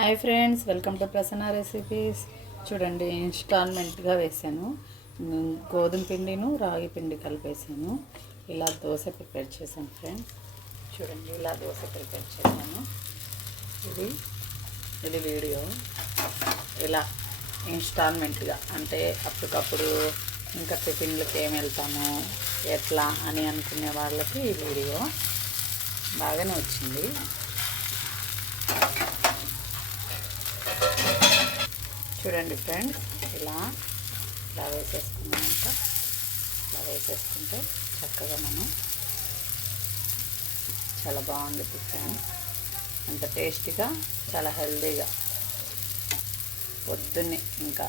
Hi friends, welcome to Prasanna recipes. చూడండి, ఇన్స్టాల్మెంట్గా వేసాను. గోధుమ పిండిను రాగి పిండి కలిపేసాను. ఇలా దోశ ప్రిపేర్ చేశాను ఫ్రెండ్స్. చూడండి, ఇలా దోశ ప్రిపేర్ చేశాను. ఇది వీడియో. ఇలా ఇన్స్టాల్మెంట్గా అంటే అప్పటికప్పుడు ఇంకా టిఫిన్లకి ఏమి వెళ్తాము ఎట్లా అని అనుకునే వాళ్ళకి ఈ వీడియో బాగానే వచ్చింది. చూడండి ఫ్రెండ్స్, ఇలా వేసేసుకున్నాక ఇలా వేసేసుకుంటే చక్కగా మనం చాలా బాగుంటుంది ఫ్రెండ్స్. అంత టేస్టీగా, చాలా హెల్తీగా. పొద్దున్నే ఇంకా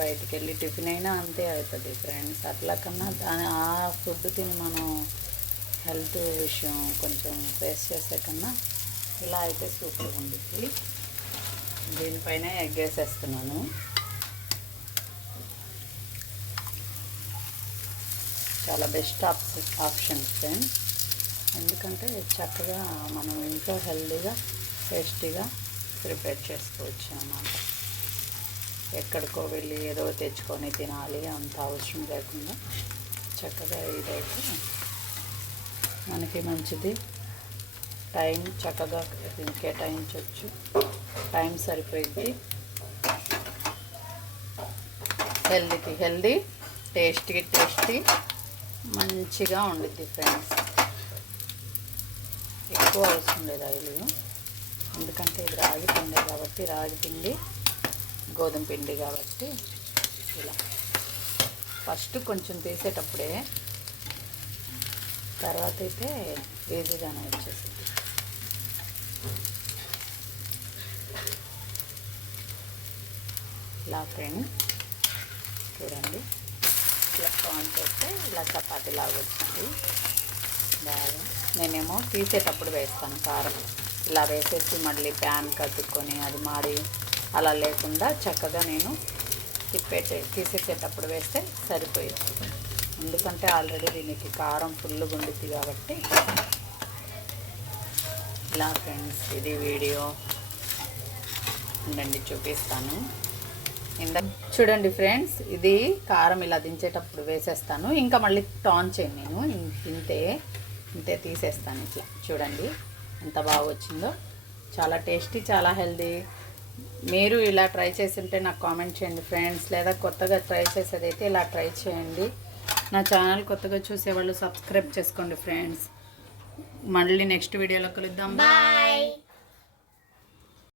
బయటికి వెళ్ళి టిఫిన్ అయినా అంతే అవుతుంది ఫ్రెండ్స్. అట్లా కన్నా ఆ ఫుడ్ తిని మనం హెల్త్ విషయం కొంచెం ఫేస్ చేసే కన్నా ఇలా అయితే సూపర్గా ఉంటుంది. దీనిపైన ఎగ్ వేసేస్తున్నాను. చాలా బెస్ట్ ఆప్షన్ ఫ్రెండ్స్. ఎందుకంటే చక్కగా మనం ఇంట్లో హెల్తీగా టేస్టీగా ప్రిపేర్ చేసుకోవచ్చు అన్నమాట. ఎక్కడికో వెళ్ళి ఏదో తెచ్చుకొని తినాలి అంత అవసరం లేకుండా చక్కగా ఇదైతే మనకి మంచిది. టైం చక్కగా కేటాయించవచ్చు. టైం సరిపోయింది. హెల్తీకి హెల్తీ, టేస్టీకి టేస్టీ, మంచిగా ఉండిద్ది ఫ్రెండ్స్. ఎక్కువ అవసరం లేదు ఆయిల్, ఎందుకంటే ఇది రాగి పిండి కాబట్టి, రాగి పిండి గోధుమ పిండి కాబట్టి ఇలా ఫస్ట్ కొంచెం తీసేటప్పుడే, తర్వాత అయితే ఈజీగానే వచ్చేసింది. ఇలా ఫ్రెండ్స్ చూడండి, ఇలా ఆన్ చేస్తే ఇలా చపాతీలాగా వచ్చింది బాగా. నేనేమో తీసేటప్పుడు వేస్తాను కారం. ఇలా వేసేసి మళ్ళీ ప్యాన్ కట్టుకొని అది మాడి అలా లేకుండా చక్కగా నేను తీసేసేటప్పుడు వేస్తే సరిపోయింది. ఎందుకంటే ఆల్రెడీ దీనికి కారం ఫుల్గా ఉండిద్ది కాబట్టి. ఇలా ఫ్రెండ్స్, ఇది వీడియో ఉండండి చూపిస్తాను. చూడండి ఫ్రెండ్స్, ఇది కారం ఇలా దించేటప్పుడు వేసేస్తాను. ఇంకా మళ్ళీ టర్న్ చేయను నేను. ఇంతే తీసేస్తాను. ఇట్లా చూడండి ఎంత బాగా వచ్చిందో. చాలా టేస్టీ, చాలా హెల్తీ. మీరు ఇలా ట్రై చేసి ఉంటే నాకు కామెంట్ చేయండి ఫ్రెండ్స్. లేదా కొత్తగా ట్రై చేసేదైతే ఇలా ట్రై చేయండి. నా ఛానల్ కొత్తగా చూసేవాళ్ళు సబ్స్క్రైబ్ చేసుకోండి ఫ్రెండ్స్. మళ్ళీ నెక్స్ట్ వీడియోలో కలుద్దాం. బాయ్.